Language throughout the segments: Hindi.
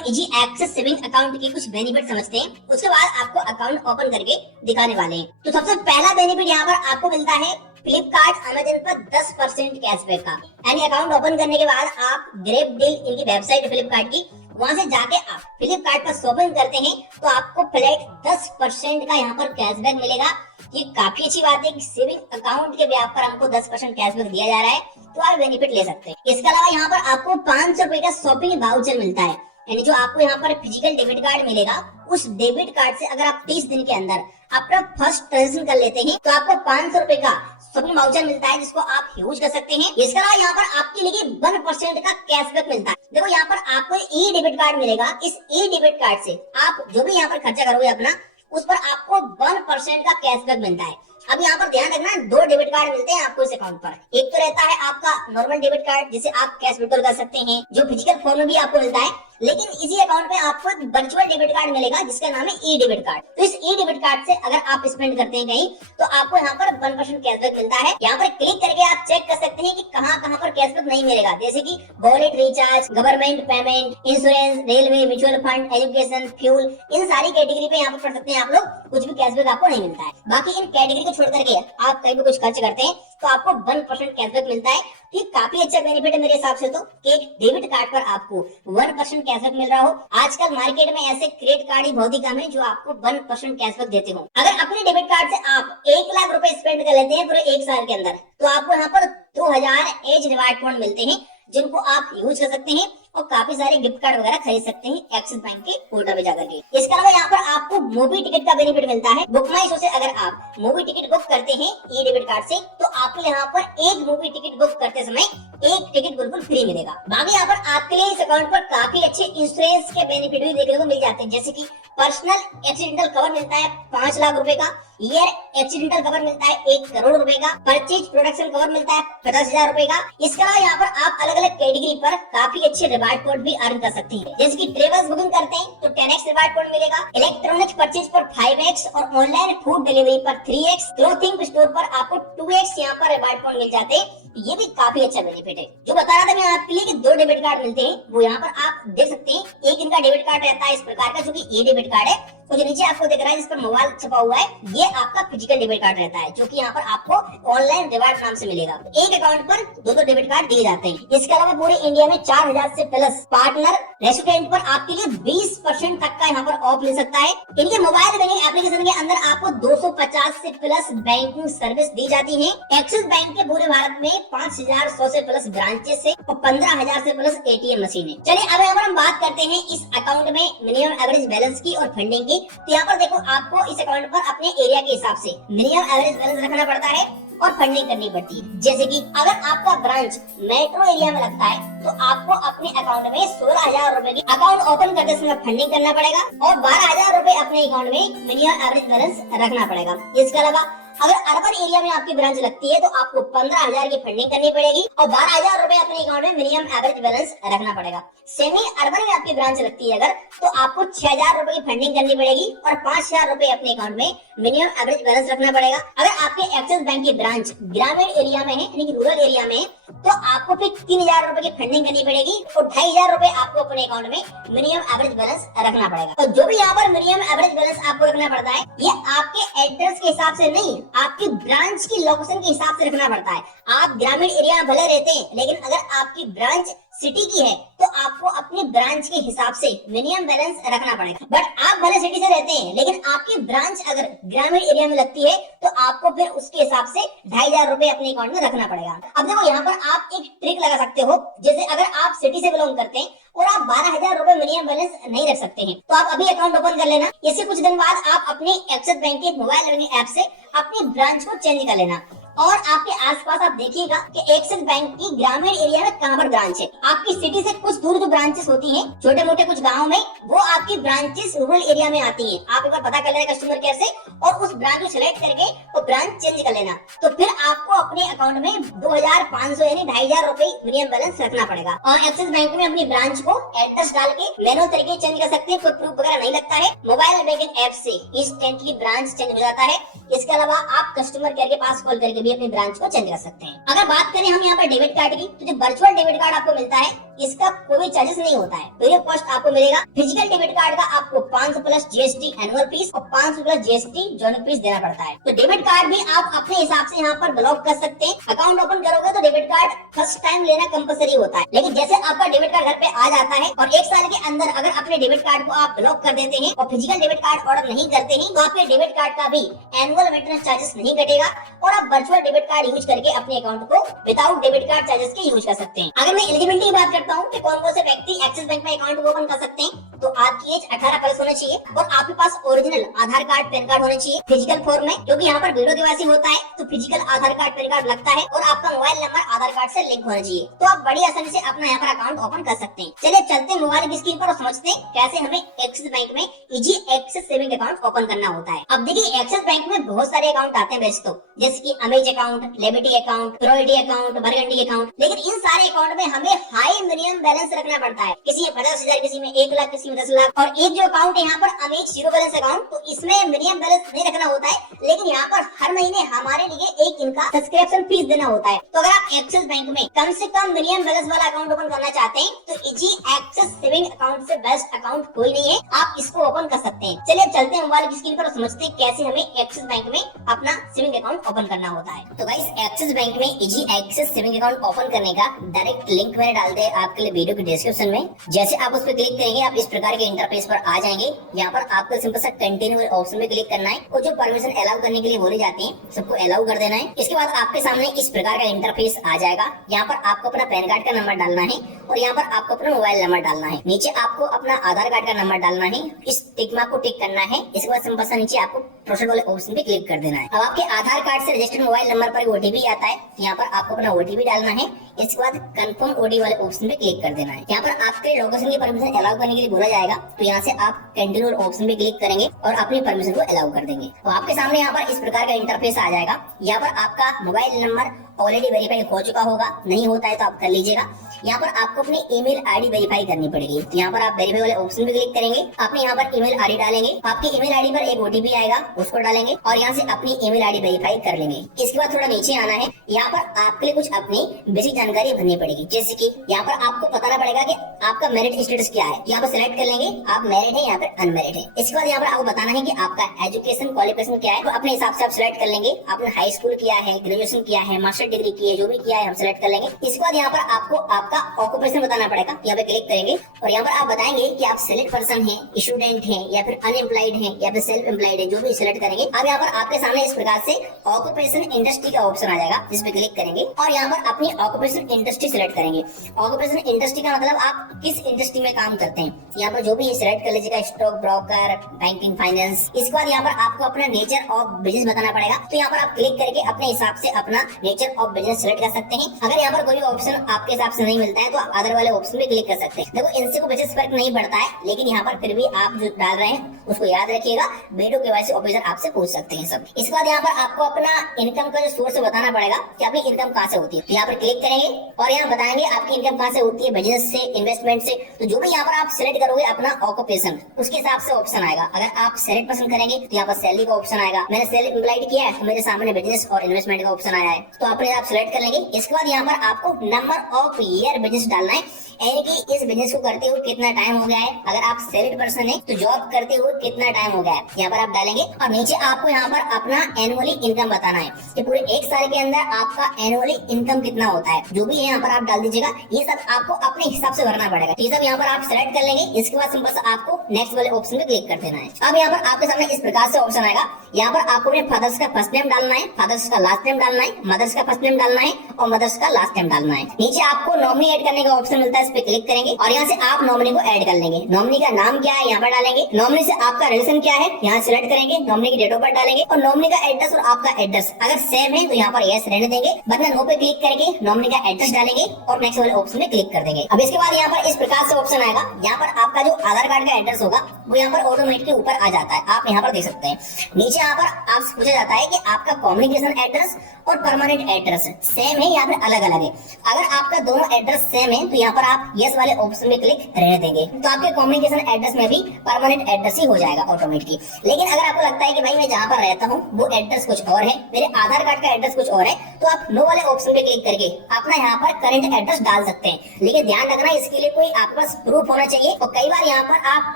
अपन इजी एक्सेस सेविंग अकाउंट के कुछ बेनिफिट समझते हैं, उसके बाद आपको अकाउंट ओपन करके दिखाने वाले हैं। तो सबसे पहला बेनिफिट यहाँ पर आपको मिलता है फ्लिपकार्ट अमेजन पर 10% कैशबैक का। यानी अकाउंट ओपन करने के बाद आप ग्रेप डील इनकी वेबसाइट फ्लिपकार्ट की, वहां से जाके आप फ्लिपकार्ट पर शॉपिंग करते हैं तो आपको फ्लैट 10% का यहाँ पर कैशबैक मिलेगा। ये काफी अच्छी बात है कि सेविंग अकाउंट के ब्याज पर हमको 10% कैशबैक दिया जा रहा है, तो आप बेनिफिट ले सकते हैं। इसके अलावा यहाँ पर आपको 500 रुपए का शॉपिंग वाउचर मिलता है। यानी जो आपको यहाँ पर फिजिकल डेबिट कार्ड मिलेगा, उस डेबिट कार्ड से अगर आप 30 दिन के अंदर अपना फर्स्ट ट्रांजेक्शन कर लेते हैं तो आपको 500 रुपए का शॉपिंग वाउचर मिलता है, जिसको आप यूज कर सकते हैं। इसके अलावा यहाँ पर आपके लिए 1% का कैशबैक मिलता है। देखो यहाँ पर आपको ई डेबिट कार्ड मिलेगा। इस ई डेबिट कार्ड से आप जो भी यहाँ पर खर्चा करोगे अपना, उस पर आपको 1% का कैशबैक मिलता है। अब यहाँ पर ध्यान रखना, 2 डेबिट कार्ड मिलते हैं आपको इस अकाउंट पर। एक तो रहता है आपका नॉर्मल डेबिट कार्ड, जिसे आप कैश विड्रॉल कर सकते हैं, जो फिजिकल फॉर्म में भी आपको मिलता है। लेकिन इसी अकाउंट में आपको एक वर्चुअल डेबिट कार्ड मिलेगा, जिसका नाम है ई डेबिट कार्ड। तो इस ई डेबिट कार्ड से अगर आप स्पेंड करते हैं कहीं, तो आपको यहाँ पर 1% कैशबैक मिलता है। यहाँ पर क्लिक करके आप चेक कर सकते हैं कि कहाँ पर कैशबैक नहीं मिलेगा, जैसे कि wallet recharge, government payment, insurance, railway, mutual fund, education, fuel, इन सारी कैटेगरी पे यहाँ पर पढ़ सकते हैं आप लोग। कुछ भी कैशबैक आपको नहीं मिलता है। बाकी इन कैटेगरी को छोड़ करके आप कहीं भी कुछ खर्च करते हैं तो आपको 1% कैशबैक मिलता है। ये काफी अच्छा बेनिफिट है मेरे हिसाब से, तो कि एक डेबिट कार्ड पर आपको 1% कैशबैक मिल रहा हो। आजकल मार्केट में ऐसे क्रेडिट कार्ड ही बहुत ही कम है जो आपको 1% कैशबैक देते हो। अगर अपने डेबिट कार्ड से आप 1 लाख रुपए स्पेंड कर लेते हैं पूरे 1 साल के अंदर, तो आपको यहाँ पर 2000 एज रिवार्ड पॉइंट मिलते हैं, जिनको आप यूज कर सकते हैं और काफी सारे गिफ्ट कार्ड वगैरह खरीद सकते हैं एक्सिस बैंक के पोर्टल पे जाकर के। इसके अलावा यहाँ पर आपको मूवी टिकट का बेनिफिट मिलता है। बुक माई शो से अगर आप मूवी टिकट बुक करते हैं ई डेबिट कार्ड से, तो आपको यहाँ पर एक मूवी टिकट बुक करते समय एक टिकट बिल्कुल फ्री मिलेगा। बाकी यहाँ पर आपके लिए इस अकाउंट पर काफी अच्छे इंश्योरेंस के बेनिफिट भी देखने को मिल जाते हैं, जैसे कि पर्सनल एक्सीडेंटल कवर मिलता है 5 लाख रुपए का, ईयर एक्सीडेंटल कवर मिलता है 1 करोड़ रुपए का, परचेज प्रोडक्शन कवर मिलता है 50,000 रुपए का। इसके अलावा यहाँ पर आप अलग अलग कैटेगरी पर काफी अच्छे रिवार्ड पॉइंट भी अर्न कर सकते हैं, जैसे कि ट्रेवल्स बुकिंग करते हैं तो 10x रिवार्ड पॉइंट मिलेगा, इलेक्ट्रॉनिक्स परचेज पर 5x और ऑनलाइन फूड डिलीवरी पर 3x, क्लोथिंग स्टोर पर आपको 2x यहाँ पर रिवार्ड पॉइंट मिल जाते हैं। ये भी काफी अच्छा बेनिफिट है। जो बता रहा था मैं आपके लिए कि 2 डेबिट कार्ड मिलते हैं, वो यहाँ पर आप देख सकते हैं। एक इनका डेबिट कार्ड रहता है इस प्रकार का, जो कि ई डेबिट कार्ड है, तो जो नीचे आपको दिख रहा है जिस पर मोबाइल छपा हुआ है, ये आपका फिजिकल डेबिट कार्ड रहता है, जो कि यहाँ पर आपको ऑनलाइन रिवार्ड नाम से मिलेगा। एक अकाउंट पर 2 डेबिट कार्ड दिए जाते हैं। इसके अलावा पूरे इंडिया में 4000 से प्लस पार्टनर रेस्टोरेंट पर आपके लिए 20% तक का यहाँ पर ऑफ मिल सकता है। इनके मोबाइल बैंकिंग एप्लीकेशन के अंदर आपको 250 से प्लस बैंकिंग सर्विस दी जाती है। एक्सिस बैंक के पूरे भारत में 5100 से प्लस ब्रांचेस है और 15000 से प्लस एटीएम मशीन है। चलिए अब यहाँ पर हम बात करते हैं इस अकाउंट में मिनिमम एवरेज बैलेंस की और फंडिंग की। तो यहाँ पर देखो, आपको इस अकाउंट पर अपने एरिया के हिसाब से मिनिमम एवरेज बैलेंस रखना पड़ता है और फंडिंग करनी पड़ती है। जैसे कि अगर आपका ब्रांच मेट्रो एरिया में लगता है तो आपको अपने अकाउंट में 16,000 रुपए की अकाउंट ओपन करते समय फंडिंग करना पड़ेगा और 12,000 रुपए अपने अकाउंट में मिनिमम एवरेज बैलेंस रखना पड़ेगा। इसके अलावा अगर अर्बन एरिया में आपकी ब्रांच लगती है तो आपको 15,000 की फंडिंग करनी पड़ेगी और 12,000 रुपए अपने अकाउंट में मिनिमम एवरेज बैलेंस रखना पड़ेगा। सेमी अर्बन में आपकी ब्रांच लगती है अगर, तो आपको 6,000 रुपए की फंडिंग करनी पड़ेगी और 5,000 रुपए अपने अकाउंट में मिनिमम एवरेज बैलेंस रखना पड़ेगा। अगर आपके एक्सिस बैंक की ब्रांच ग्रामीण एरिया में है, यानी कि रूरल एरिया में है, तो आपको फिर 3,000 रुपए की फंडिंग करनी पड़ेगी और 2,500 रुपए आपको अपने अकाउंट में मिनिमम एवरेज बैलेंस रखना पड़ेगा। और जो भी यहाँ पर मिनिमम एवरेज बैलेंस आपको रखना पड़ता है, ये आपके एड्रेस के हिसाब से नहीं, आपकी ब्रांच की लोकेशन के हिसाब से रखना पड़ता है। आप ग्रामीण एरिया में भले रहते हैं, लेकिन अगर आपकी ब्रांच सिटी की है तो आपको अपनी ब्रांच के हिसाब से मिनिमम बैलेंस रखना पड़ेगा। बट आप भले सिटी से रहते हैं, लेकिन आपकी ब्रांच अगर ग्रामीण एरिया में लगती है तो आपको फिर उसके हिसाब से 2,500 रुपए अपने अकाउंट में रखना पड़ेगा। अब देखो, यहाँ पर आप एक ट्रिक लगा सकते हो। जैसे अगर आप सिटी से बिलोंग करते हैं और आप 12,000 रुपए मिनिमम बैलेंस नहीं रख सकते हैं, तो आप अभी अकाउंट ओपन कर लेना। इससे कुछ दिन बाद आप अपने एक्सिस बैंक के मोबाइल बैंकिंग ऐप से अपनी ब्रांच को चेंज कर लेना और आपके आसपास आप देखिएगा कि एक्सिस बैंक की ग्रामीण एरिया में कहां पर ब्रांच है। आपकी सिटी से कुछ दूर जो ब्रांचेस होती हैं, छोटे मोटे कुछ गांव में, वो आपकी ब्रांचेस रूरल एरिया में आती हैं। आप एक बार पता कर लेना कस्टमर केयर से और उस ब्रांच को सिलेक्ट करके वो ब्रांच चेंज कर लेना। तो फिर आपको अपने अकाउंट में 2,500 यानी 2,500 रुपए मिनिमम बैलेंस रखना पड़ेगा। और एक्सिस बैंक में अपनी ब्रांच को एड्रेस डाल के मैनुअल तरीके चेंज कर सकते हैं, कोई प्रूफ वगैरह नहीं लगता है। मोबाइल बैंकिंग ऐप से इंस्टेंटली ब्रांच चेंज हो जाता है। इसके अलावा आप कस्टमर केयर के पास कॉल करके भी अपनी ब्रांच को चेंज कर सकते हैं। अगर बात करें हम यहाँ पर डेबिट कार्ड की, तो जो वर्चुअल डेबिट कार्ड आपको मिलता है, इसका कोई भी चार्जेस नहीं होता है। तो ये कॉस्ट आपको मिलेगा फिजिकल डेबिट कार्ड का आपको 500 प्लस जीएसटी एनुअल फीस और 500 प्लस जीएसटी जॉइनिंग फीस देना पड़ता है। तो डेबिट कार्ड भी आप अपने हिसाब से यहाँ पर ब्लॉक कर सकते हैं। अकाउंट ओपन करोगे तो डेबिट कार्ड फर्स्ट टाइम लेना कंपलसरी होता है, लेकिन जैसे आपका डेबिट कार्ड घर पे आ जाता है और 1 साल के अंदर अगर अपने डेबिट कार्ड को आप ब्लॉक कर देते हैं और फिजिकल डेबिट कार्ड ऑर्डर नहीं करते हैं तो आपके डेबिट कार्ड का भी एनुअल मेंटेनेंस चार्जेस नहीं कटेगा और आप वर्चुअल डेबिट कार्ड यूज करके अपने अकाउंट को विदाउट डेबिट कार्ड चार्जेस के यूज कर सकते हैं। अगर मैं एलिजिबिलिटी की बात करता हूँ कि कौन कौन से व्यक्ति एक्सिस बैंक में अकाउंट ओपन कर सकते हैं, तो आपकी एज 18 प्लस होना चाहिए और आपके पास ओरिजिनल आधार कार्ड पैन कार्ड होने चाहिए फिजिकल फॉर्म में, क्योंकि यहाँ पर वीडियो केवाईसी होता है तो फिजिकल आधार कार्ड पैन कार्ड लगता है और आपका मोबाइल नंबर आधार कार्ड से लिंक होना चाहिए। तो आप बड़ी आसानी से अपना यहाँ पर अकाउंट ओपन कर सकते हैं। चलिए चलते हैं मोबाइल की स्क्रीन पर और समझते हैं कैसे हमें एक्सिस बैंक में easy access saving account open करना होता है। अब देखिए एक्सिस बैंक में बहुत सारे अकाउंट आते हैं वैसे तो, जैसे कि amaze account, liberty account, priority account, burgundy account, लेकिन इन सारे अकाउंट में हमें हाई मिनिमम बैलेंस रखना पड़ता है। किसी में 50,000, किसी में 1 लाख, किसी में 10 लाख। और एक जो अकाउंट है यहाँ पर अमेज जीरो बैलेंस अकाउंट, तो इसमें मिनिमम बैलेंस नहीं रखना होता है, लेकिन यहाँ पर हर महीने हमारे लिए एक इनका सब्सक्रिप्शन फीस देना होता है। तो अगर आप एक्सिस बैंक में कम से कम मिनिमम बैलेंस वाला अकाउंट ओपन करना चाहते हैं तो इजी एक्सेस सेविंग अकाउंट से बेस्ट अकाउंट कोई नहीं है, आप इसको ओपन कर सकते हैं। चलिए चलते हैं मोबाइल की स्क्रीन पर और समझते हैं कैसे हमें एक्सिस बैंक में अपना सेविंग अकाउंट ओपन करना होता है। तो गाइस एक्सिस बैंक में easy access saving account open करने का डायरेक्ट लिंक मैंने डाल दिया आपके लिए वीडियो के डिस्क्रिप्शन में। जैसे आप उस पर क्लिक करेंगे आप इस प्रकार के इंटरफेस पर आ जाएंगे। यहाँ पर आपको सिंपल सा कंटिन्यू ऑप्शन में क्लिक करना है और जो परमिशन अलाउ करने के लिए बोले जाते हैं सबको अलाउ कर देना है। इसके बाद आपके सामने इस प्रकार का इंटरफेस आ जाएगा। यहाँ पर आपको अपना पैन कार्ड का नंबर डालना है और यहाँ पर आपको अपना मोबाइल नंबर डालना है। नीचे आपको अपना आधार कार्ड का नंबर डालना है, इस टिक मार्क को टिक करना है। इसके बाद सिंपल सा नीचे आपको प्रोसीड वाले ऑप्शन पे क्लिक कर देना है। अब आपके आधार कार्ड से रजिस्टर्ड मोबाइल नंबर पर ओटीपी आता है, यहाँ पर आपको अपना ओटीपी डालना है। इसके बाद कंफर्म ओडी वाले ऑप्शन पे क्लिक कर देना है। यहाँ पर आपके लोकेशन की परमिशन अलाउ करने के लिए बोला जाएगा, तो यहाँ से आप कंटिन्यू ऑप्शन पे क्लिक करेंगे और अपनी परमिशन को अलाउ कर देंगे। तो आपके सामने यहाँ पर इस प्रकार का इंटरफेस आ जाएगा। यहाँ पर आपका मोबाइल नंबर ऑलरेडी वेरीफाई हो चुका होगा, नहीं होता है तो आप कर लीजिएगा। यहाँ पर आपको अपनी ईमेल आईडी वेरीफाई करनी पड़ेगी, तो यहाँ पर आप वेरीफाई वाले ऑप्शन पे क्लिक करेंगे, अपने यहाँ पर ईमेल आईडी डालेंगे। आपकी ईमेल आईडी पर एक ओटीपी आएगा, उसको डालेंगे और यहाँ से अपनी ईमेल आईडी वेरीफाई कर लेंगे। इसके बाद थोड़ा नीचे आना है, यहाँ पर आपके लिए कुछ अपनी बेसिक जानकारी भरनी पड़ेगी, जैसे कि यहाँ पर आपको बताना पड़ेगा कि आपका मैरिड स्टेटस क्या है। यहाँ पर सिलेक्ट कर लेंगे आप मैरिड है या फिर अनमैरिड है। इसके बाद यहाँ पर आपको बताना है कि आपका एजुकेशन क्वालिफिकेशन क्या है, तो अपने हिसाब से आप सिलेक्ट कर लेंगे। आपने हाई स्कूल किया है, ग्रेजुएशन किया है, मास्टर डिग्री की है, जो भी किया है हम सिलेक्ट कर लेंगे। इसके बाद यहाँ पर आपको आपका ऑक्यूपेशन बताना पड़ेगा, यहाँ पे क्लिक करेंगे और यहाँ पर आप बताएंगे कि आप सिलेक्ट पर्सन हैं, स्टूडेंट हैं या फिर अनएम्प्लॉयड हैं या फिर सेल्फ एम्प्लॉयड है, जो भी सिलेक्ट करेंगे। अब यहाँ पर आपके सामने इस प्रकार से ऑक्यूपेशन इंडस्ट्री का ऑप्शन आ जाएगा, जिस पे क्लिक करेंगे और यहाँ पर अपनी ऑक्यूपेशन इंडस्ट्री सिलेक्ट करेंगे। ऑक्यूपेशन इंडस्ट्री का मतलब आप किस इंडस्ट्री में काम करते हैं, यहाँ पर जो भी सिलेक्ट कर लीजिएगा, स्टॉक ब्रोकर, बैंकिंग, फाइनेंस। इसके बाद यहाँ पर आपको अपना नेचर ऑफ बिजनेस बताना पड़ेगा, तो यहाँ पर आप क्लिक करके अपने हिसाब से अपना नेचर ऑफ बिजनेस सिलेक्ट कर सकते हैं। अगर यहाँ पर कोई ऑप्शन आपके हिसाब से नहीं मिलता है तो आप अदर वाले ऑप्शन पे क्लिक कर सकते हैं। देखो इनसे कोई विशेष फर्क नहीं पड़ता है, लेकिन यहाँ पर फिर भी आप जो डाल रहे हैं उसको याद रखिएगा, वीडियो केवाईसी ऑफिसर आपसे पूछ सकते हैं सब। इसके बाद यहाँ पर आपको अपना इनकम का जो सोर्स बताना पड़ेगा कि आपकी इनकम कहाँ से होती है, तो यहाँ पर क्लिक करेंगे और यहाँ बताएंगे आपकी इनकम कहाँ से होती है, बिजनेस से, इन्वेस्टमेंट से। तो जो भी यहाँ पर आप सिलेक्ट करोगे अपना ऑक्यूपेशन, उसके हिसाब से ऑप्शन आएगा। अगर आप सिलेक्ट पसंद करेंगे तो यहाँ पर सैलरी का ऑप्शन आएगा। मैंने सेल्फ एम्प्लॉयड किया है तो मेरे सामने बिजनेस और इन्वेस्टमेंट का ऑप्शन आया है, तो अपने आप सिलेक्ट कर लेंगे। इसके बाद यहाँ पर आपको नंबर ऑफ ईयर बिजनेस डालना है, यानी कि इस बिजनेस को करते हुए कितना टाइम हो गया है। अगर आप सेल्फ पर्सन है तो जॉब करते हुए कितना टाइम हो गया है, यहाँ पर आप डालेंगे। और नीचे आपको यहाँ पर अपना एनुअली इनकम बताना है कि पूरे 1 साल के अंदर आपका एनुअली इनकम कितना होता है, जो भी है यहाँ पर आप डाल दीजिएगा। ये सब आपको अपने हिसाब से भरना पड़ेगा, ये सब यहाँ पर आप सिलेक्ट कर लेंगे। इसके बाद सिंपल से आपको नेक्स्ट वाले ऑप्शन पे क्लिक कर देना है। अब यहाँ पर आपके सामने इस प्रकार से ऑप्शन आएगा, यहाँ पर आपको अपने फादर्स का फर्स्ट नेम डालना है, फादर्स का लास्ट नेम डालना है, मदर्स का फर्स्ट नेम डालना है और मदर्स का लास्ट नेम डालना है। नीचे आपको नॉमिनी ऐड करने का ऑप्शन मिलता है, इस पे क्लिक करेंगे और यहाँ से आप नॉमिनी को ऐड कर लेंगे। नॉमिनी का नाम क्या है यहाँ पर डालेंगे, नॉमिनी से आपका रिलेशन क्या है यहाँ सिलेक्ट करेंगे, नॉमिनी की डेट ऑफ बर्थ डालेंगे और नॉमिनी का एड्रेस और आपका एड्रेस अगर सेम है तो यहाँ पर यस रहने देंगे, वरना नो पे क्लिक करके नॉमिनी का एड्रेस डालेंगे और नेक्स्ट वाले ऑप्शन में क्लिक कर देंगे। अब इसके बाद यहाँ पर इस प्रकार से ऑप्शन आएगा, यहाँ पर आपका जो आधार कार्ड का एड्रेस होगा वो यहाँ पर ऑटोमेटिक के ऊपर आ जाता है, आप यहाँ पर देख सकते हैं। नीचे यहाँ पर आपसे पूछा जाता है कि आपका कम्युनिकेशन एड्रेस और परमानेंट एड्रेस सेम है या फिर अलग अलग है। अगर आपका दोनों एड्रेस सेम है तो यहाँ पर आप आप यस वाले ऑप्शन में क्लिक रहने देंगे तो आपके कम्युनिकेशन एड्रेस में भी परमानेंट एड्रेस ही हो जाएगा ऑटोमेटिकली। लेकिन अगर आपको लगता है कि भाई मैं जहाँ पर रहता हूँ वो एड्रेस कुछ और है, मेरे आधार कार्ड का एड्रेस कुछ और है, तो आप नो वाले ऑप्शन पे क्लिक करके अपना यहाँ पर करंट एड्रेस डाल सकते हैं। लेकिन ध्यान रखना इसके लिए कोई आपके पास प्रूफ होना चाहिए, और कई बार यहाँ पर आप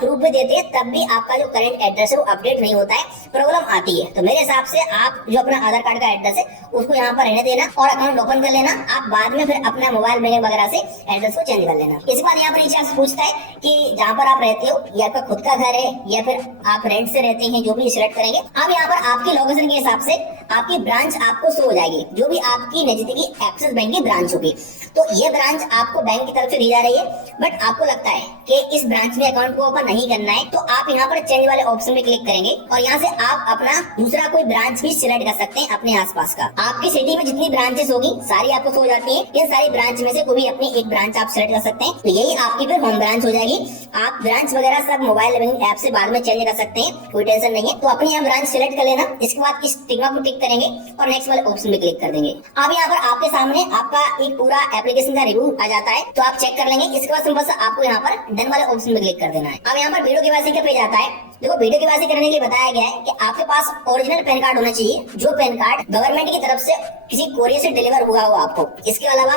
प्रूफ भी देते हैं तब भी आपका जो करंट एड्रेस है वो अपडेट नहीं होता है, प्रॉब्लम आती है। तो मेरे हिसाब से आप जो अपना आधार कार्ड का एड्रेस है उसको यहाँ पर रहने देना और अकाउंट ओपन कर लेना। आप बाद में फिर अपना मोबाइल बैंकिंग वगैरह से एड्रेस को चेंज कर लेना। इसके बाद यहाँ पर नीचे आपसे पूछता है कि जहाँ पर आप रहते हो या आपका खुद का घर है या फिर आप रेंट से रहते हैं, जो भी सिलेक्ट करेंगे आप यहाँ पर आपकी लोकेशन के हिसाब से आपकी ब्रांच आपको शो हो जाएगी, जो भी आपकी नजदीकी एक्सिस बैंक की ब्रांच होगी। तो ये ब्रांच आपको बैंक की तरफ से दी जा रही है, बट आपको लगता है कि इस ब्रांच में अकाउंट को ओपन नहीं करना है तो आप यहाँ पर चेंज वाले ऑप्शन में क्लिक करेंगे और यहाँ से आप अपना दूसरा कोई ब्रांच भी सिलेक्ट कर सकते हैं अपने आसपास का। आपकी सिटी में जितनी ब्रांचेस होगी सारी आपको शो हो जाती है, इन सारी ब्रांच में से कोई भी अपनी एक ब्रांच आप सिलेक्ट कर सकते हैं, तो यही आपकी फिर होम ब्रांच हो जाएगी। आप ब्रांच वगैरह सब मोबाइल बैंकिंग ऐप से बाद में चेंज कर सकते हैं, कोई टेंशन नहीं है। तो अपनी यहाँ ब्रांच सिलेक्ट कर लेना, इसके बाद इस टिक को टिक करेंगे और नेक्स्ट वाले ऑप्शन में क्लिक कर देंगे। अब यहाँ पर आपके सामने आपका एक पूरा एप्लीकेशन का रिव्यू आ जाता है, तो आप चेक कर लेंगे। इसके बाद सिंपल से आपको यहाँ पर डन वाले ऑप्शन में क्लिक कर देना है। अब यहाँ पर वीडियो केवाईसी का पेज आता है। देखो वीडियो केवाईसी करने के लिए बताया गया है कि आपके पास ओरिजिनल पैन कार्ड होना चाहिए, जो पैन कार्ड गवर्नमेंट की तरफ से किसी कोरियर से डिलीवर हुआ हो आपको। इसके अलावा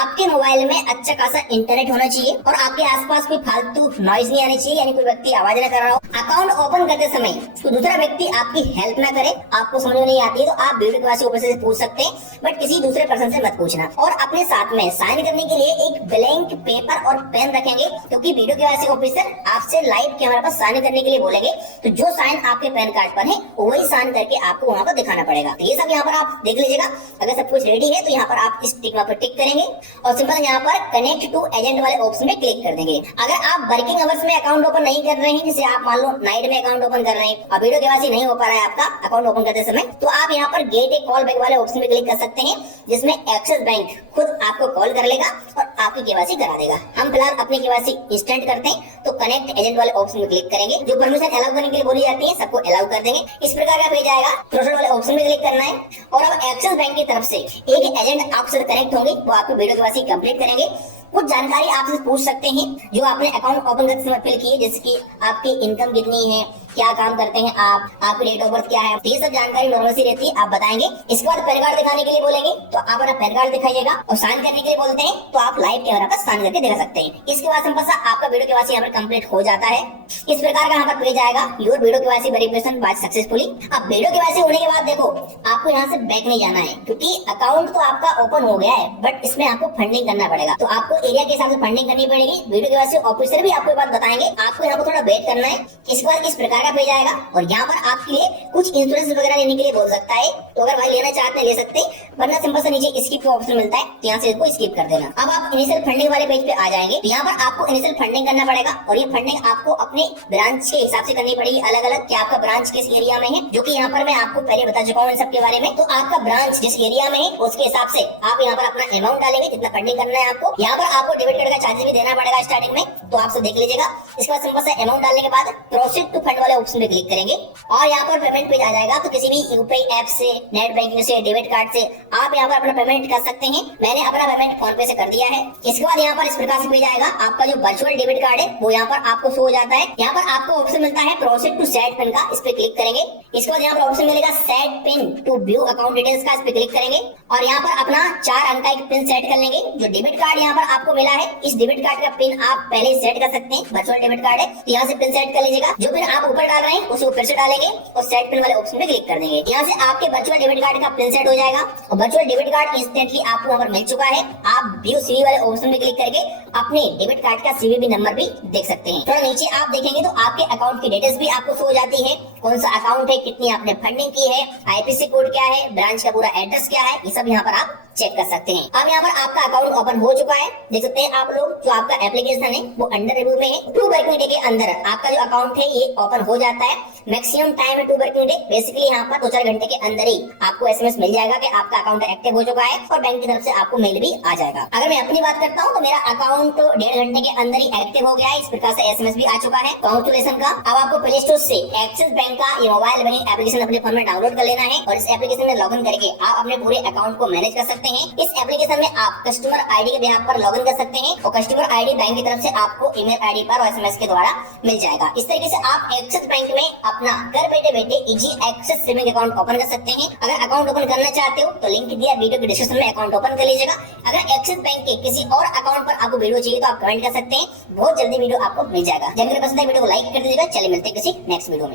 आपके मोबाइल में अच्छा खासा इंटरनेट होना चाहिए और आपके आसपास कोई फालतू नॉइज नहीं आनी चाहिए, यानी कोई व्यक्ति आवाज न कर रहा हो। अकाउंट ओपन करते समय तो दूसरा व्यक्ति आपकी हेल्प ना करे, आपको समझ में नहीं आती है तो आप वीडियो केवाईसी ऑफिसर से पूछ सकते हैं, बट किसी दूसरे पर्सन से मत पूछना। और अपने साथ में साइन करने के लिए एक ब्लैंक पेपर और पेन रखेंगे, क्योंकि वीडियो केवाईसी ऑफिसर आपसे लाइव कैमरा पर साइन करने के लिए बोलेंगे, तो जो साइन आपके पैन कार्ड पर है वही साइन करके आपको वहां पर दिखाना पड़ेगा। तो ये सब यहाँ पर आप देख लीजिएगा। अगर सब कुछ रेडी है तो यहाँ पर आप इस टिक पर टिक करेंगे और सिंपल यहाँ पर कनेक्ट टू एजेंट वाले ऑप्शन में क्लिक कर देंगे। अगर आप वर्किंग आवर्स में अकाउंट ओपन नहीं कर रहे हैं, जैसे आप मान लो नाइट में अकाउंट ओपन कर रहे हैं और वीडियो केवाईसी नहीं हो पा रहा है आपका अकाउंट ओपन करते समय, तो आप यहाँ पर गेट ए कॉल बैक वाले ऑप्शन में क्लिक कर सकते हैं, जिसमें एक्सिस बैंक खुद आपको कॉल कर लेगा और आपकी केवाईसी करा देगा। हम फिलहाल अपनी केवाईसी इंस्टेंट करते हैं, तो कनेक्ट एजेंट वाले ऑप्शन में क्लिक करेंगे। जो परमिशन अलाउ करने के लिए बोली जाती है सबको अलाउ कर देंगे। इस प्रकार का पेज आएगा, प्रोसीड वाले ऑप्शन में क्लिक करना है और अब एक्सिस बैंक की तरफ से एक एजेंट आपसे कनेक्ट होंगे, वो आपको वीडियो केवाईसी कंप्लीट करेंगे। कुछ जानकारी आपसे पूछ सकते हैं जो आपने अकाउंट ओपन करते समय फिल की है, जैसे कि आपकी इनकम कितनी है, क्या काम करते हैं आप, आपकी डेट ऑफ बर्थ क्या है, ये सब जानकारी नॉर्मल सी रहती है, आप बताएंगे। इसके बाद पैन कार्ड दिखाने के लिए बोलेंगे तो आप अपना पैन कार्ड दिखाइएगा, और साइन करने के लिए बोलते हैं तो आप लाइव कैमरा पर साइन करके दिखा सकते हैं। इसके बाद सिंपल सा आपका वीडियो केवाईसी यहाँ पर कंप्लीट हो जाता है। इस प्रकार का यहाँ पर पेज आएगा, your video KYC verification was successfully. अब वीडियो केवाईसी होने के बाद देखो आपको यहाँ से बैक नहीं जाना है, क्योंकि अकाउंट तो आपका ओपन हो गया है, बट इसमें आपको फंडिंग करना पड़ेगा। तो आपको एरिया के हिसाब से फंडिंग करनी पड़ेगी। वीडियो केवाईसी ऑफिसर भी आपको बात बताएंगे, आपको यहाँ पर थोड़ा वेट करना है। इसके बाद इस प्रकार का पेज आएगा और यहाँ पर आपके लिए कुछ इंश्योरेंस वगैरह लेने के लिए बोल सकता है, तो अगर भाई लेना चाहते हैं ले सकते हैं, वरना सिंपल से नीचे स्किप का ऑप्शन मिलता है, तो यहाँ से इसको स्किप कर देना। अब आप इनिशियल फंडिंग वाले पेज पे आ जाएंगे, तो यहाँ पर आपको इनिशियल फंडिंग करना पड़ेगा और ये फंडिंग आपको अपने ब्रांच के हिसाब से करनी पड़ेगी अलग अलग, कि आपका ब्रांच किस एरिया में है, जो कि यहाँ पर मैं आपको पहले बता चुका हूँ इन सब के बारे में। तो आपका ब्रांच जिस एरिया में है उसके हिसाब से आप यहाँ पर अपना अमाउंट डालेंगे, कितना फंडिंग करना है आपको। यहाँ पर आपको डेबिट कार्ड का चार्जेस भी देना पड़ेगा स्टार्टिंग में, तो आप सब देख लीजिएगा। इसके बाद सिंपल से अमाउंट डालने के बाद प्रोसीड टू फंड वाले ऑप्शन पे क्लिक करेंगे और यहाँ पर पेमेंट पेज आ जाएगा। तो किसी भी यूपीआई ऐप से, नेट बैंकिंग से, डेबिट कार्ड से आप यहाँ पर अपना पेमेंट कर सकते हैं। मैंने अपना पेमेंट फोन पे से कर दिया है। इसके बाद यहाँ पर इस प्रकार से पेज आएगा, आपका जो वर्चुअल डेबिट कार्ड है वो यहाँ पर आपको शो हो जाता है। यहाँ पर आपको ऑप्शन मिलता है प्रोसीड टू सेट पिन का, इस पे क्लिक करेंगे। इसके बाद यहाँ पर ऑप्शन मिलेगा set pin to view account details का, इस पे क्लिक करेंगे और यहाँ पर अपना 4 अंक का एक पिन सेट कर लेंगे। जो डेबिट कार्ड यहाँ पर आपको मिला है, इस डेबिट कार्ड का पिन आप पहले सेट कर सकते हैं, वर्चुअल डेबिट कार्ड है, तो यहाँ से पिन सेट कर लीजिएगा। जो पिन आप ऊपर डाल रहे हैं उसे ऊपर से डालेंगे और सेट पिन वाले ऑप्शन पे क्लिक कर देंगे। यहाँ से आपके वर्चुअल डेबिट कार्ड का पिन सेट हो जाएगा और वर्चुअल डेबिट कार्ड इंस्टेंटली आपको यहाँ पर मिल चुका है। आप व्यू सीवी वाले ऑप्शन पे क्लिक करके अपने डेबिट कार्ड का सीवीवी नंबर भी देख सकते हैं। थोड़ा नीचे आप देखेंगे तो आपके अकाउंट की डिटेल्स भी आपको शो हो जाती है, कौन सा अकाउंट है, कितनी आपने फंडिंग की है, आईपीसी कोड क्या है, ब्रांच का पूरा एड्रेस क्या है, ये सब यहाँ पर आप चेक कर सकते हैं। अब यहाँ पर आपका अकाउंट ओपन हो चुका है, देख सकते हैं आप लोग। जो आपका एप्लीकेशन है वो अंडर रिव्यू में है। 2 वर्किंग डे के अंदर आपका जो अकाउंट है ये ओपन हो जाता है। मैक्सिमम टाइम है 2 वर्किंग डे। बेसिकली यहाँ पर 2-4 घंटे के अंदर ही आपको एसएमएस मिल जाएगा कि आपका अकाउंट एक्टिव हो चुका है और बैंक की तरफ से आपको मेल भी आ जाएगा। अगर मैं अपनी बात करता हूँ तो मेरा अकाउंट 1.5 घंटे के अंदर ही एक्टिव हो गया है, इस प्रकार से एसएमएस भी आ चुका है कांग्रेचुलेशन का। अब आपको प्ले स्टोर से एक्सिस बैंक का ये मोबाइल बैंकिंग एप्लीकेशन अपने फोन में डाउनलोड कर लेना है और इस एप्लीकेशन में लॉगिन करके आप अपने पूरे अकाउंट को मैनेज कर सकते हैं। इस एप्लीकेशन में आप कस्टमर आईडी के बिहाफ पर लॉगिन कर सकते हैं और कस्टमर आईडी बैंक की तरफ से आपको ईमेल आईडी पर और एसएमएस के द्वारा मिल जाएगा। इस तरीके से आप एक्सिस बैंक में अपना घर बैठे बैठे easy access saving account open कर सकते हैं। अगर अकाउंट ओपन करना चाहते हो तो लिंक दिया वीडियो के डिस्क्रिप्शन में, अकाउंट ओपन कर लीजिएगा। अगर एक्सिस बैंक के किसी और अकाउंट पर आपको वीडियो चाहिए तो आप कमेंट कर सकते हैं, बहुत जल्दी वीडियो आपको मिल जाएगा। जब मेरे पसंद है वीडियो को लाइक कर दीजिएगा। चलिए मिलते हैं किसी नेक्स्ट वीडियो में।